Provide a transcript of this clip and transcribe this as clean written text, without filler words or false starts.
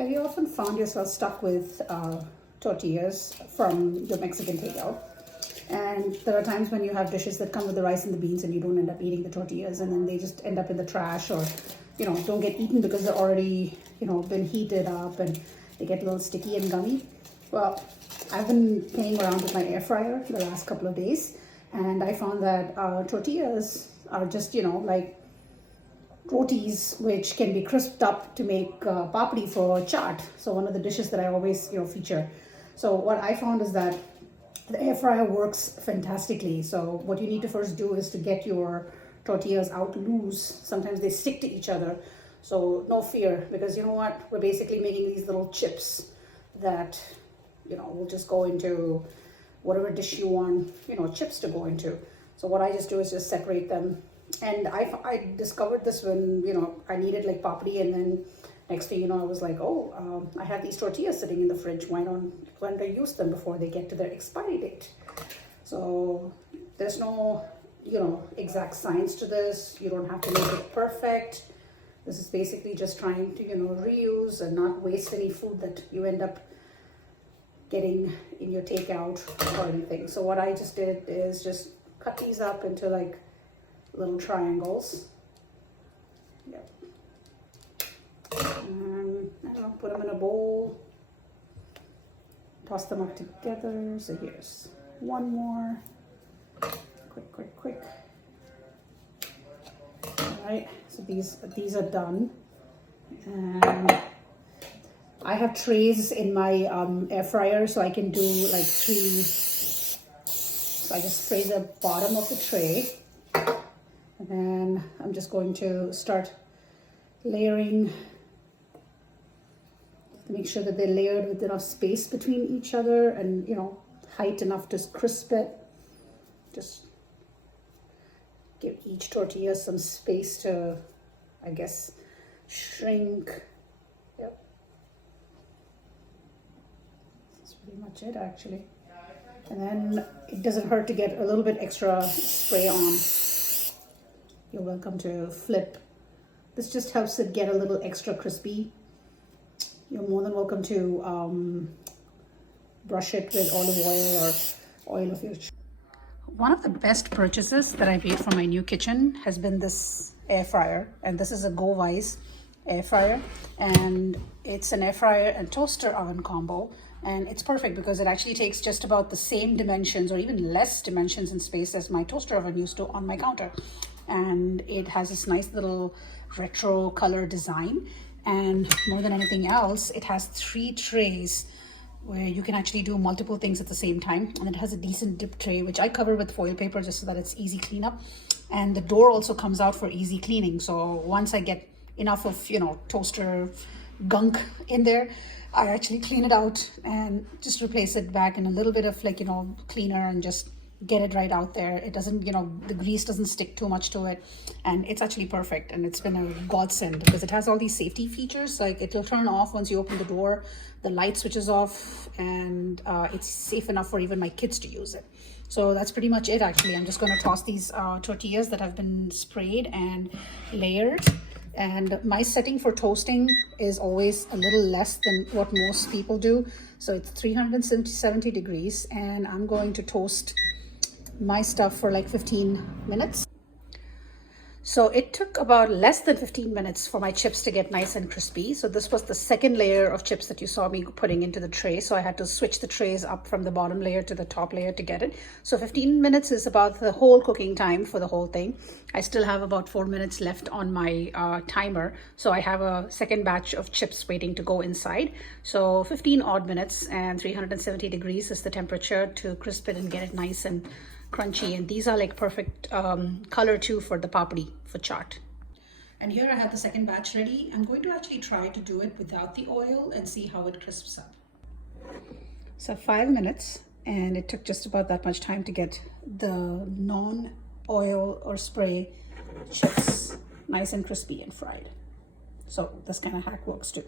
Have you often found yourself stuck with tortillas from your Mexican takeout? And there are times when you have dishes that come with the rice and the beans and you don't end up eating the tortillas, and then they just end up in the trash, or don't get eaten because they're already been heated up and they get a little sticky and gummy. Well, I've been playing around with my air fryer for the last couple of days, and I found that tortillas are just like rotis, which can be crisped up to make papdi for chaat. So one of the dishes that I always feature. So what I found is that the air fryer works fantastically. So what you need to first do is to get your tortillas out loose. Sometimes they stick to each other, so no fear, because you know what, we're basically making these little chips that will just go into whatever dish you want chips to go into. So what I just do is just separate them. And I discovered this when I needed like papdi, and then next thing I was like, I have these tortillas sitting in the fridge. Why don't I use them before they get to their expiry date? So there's no exact science to this. You don't have to make it perfect. This is basically just trying to reuse and not waste any food that you end up getting in your takeout or anything. So what I just did is just cut these up into like little triangles. Yep. And I don't know, put them in a bowl, toss them up together. So here's one more. Quick. All right, so these are done. And I have trays in my air fryer, so I can do like 3. So I just spray the bottom of the tray. And then I'm just going to start layering to make sure that they're layered with enough space between each other and, height enough to crisp it. Just give each tortilla some space to, I guess, shrink. Yep. That's pretty much it, actually. And then it doesn't hurt to get a little bit extra spray on. You're welcome to flip. This just helps it get a little extra crispy. You're more than welcome to brush it with olive oil or oil of your choice. One of the best purchases that I've made for my new kitchen has been this air fryer. And this is a Go Wise air fryer. And it's an air fryer and toaster oven combo. And it's perfect because it actually takes just about the same dimensions or even less dimensions and space as my toaster oven used to on my counter. And it has this nice little retro color design, and more than anything else, it has 3 trays where you can actually do multiple things at the same time. And it has a decent dip tray, which I cover with foil paper just so that it's easy cleanup. And the door also comes out for easy cleaning. So once I get enough of toaster gunk in there, I actually clean it out and just replace it back in a little bit of cleaner and just get it right out there. It doesn't, the grease doesn't stick too much to it, and it's actually perfect. And it's been a godsend because it has all these safety features, like it'll turn off once you open the door, the light switches off, and it's safe enough for even my kids to use it. So that's pretty much it, actually. I'm just going to toss these tortillas that have been sprayed and layered. And my setting for toasting is always a little less than what most people do. So it's 370 degrees, and I'm going to toast my stuff for like 15 minutes. So it took about less than 15 minutes for my chips to get nice and crispy. So this was the second layer of chips that you saw me putting into the tray. So I had to switch the trays up from the bottom layer to the top layer to get it. So 15 minutes is about the whole cooking time for the whole thing. I still have about 4 minutes left on my timer. So I have a second batch of chips waiting to go inside. So 15 odd minutes, and 370 degrees is the temperature to crisp it and get it nice and crunchy. And these are like perfect color too for the papdi for chaat. And here I have the second batch ready. I'm going to actually try to do it without the oil and see how it crisps up. So 5 minutes, and it took just about that much time to get the non-oil or spray chips nice and crispy and fried. So this kind of hack works too.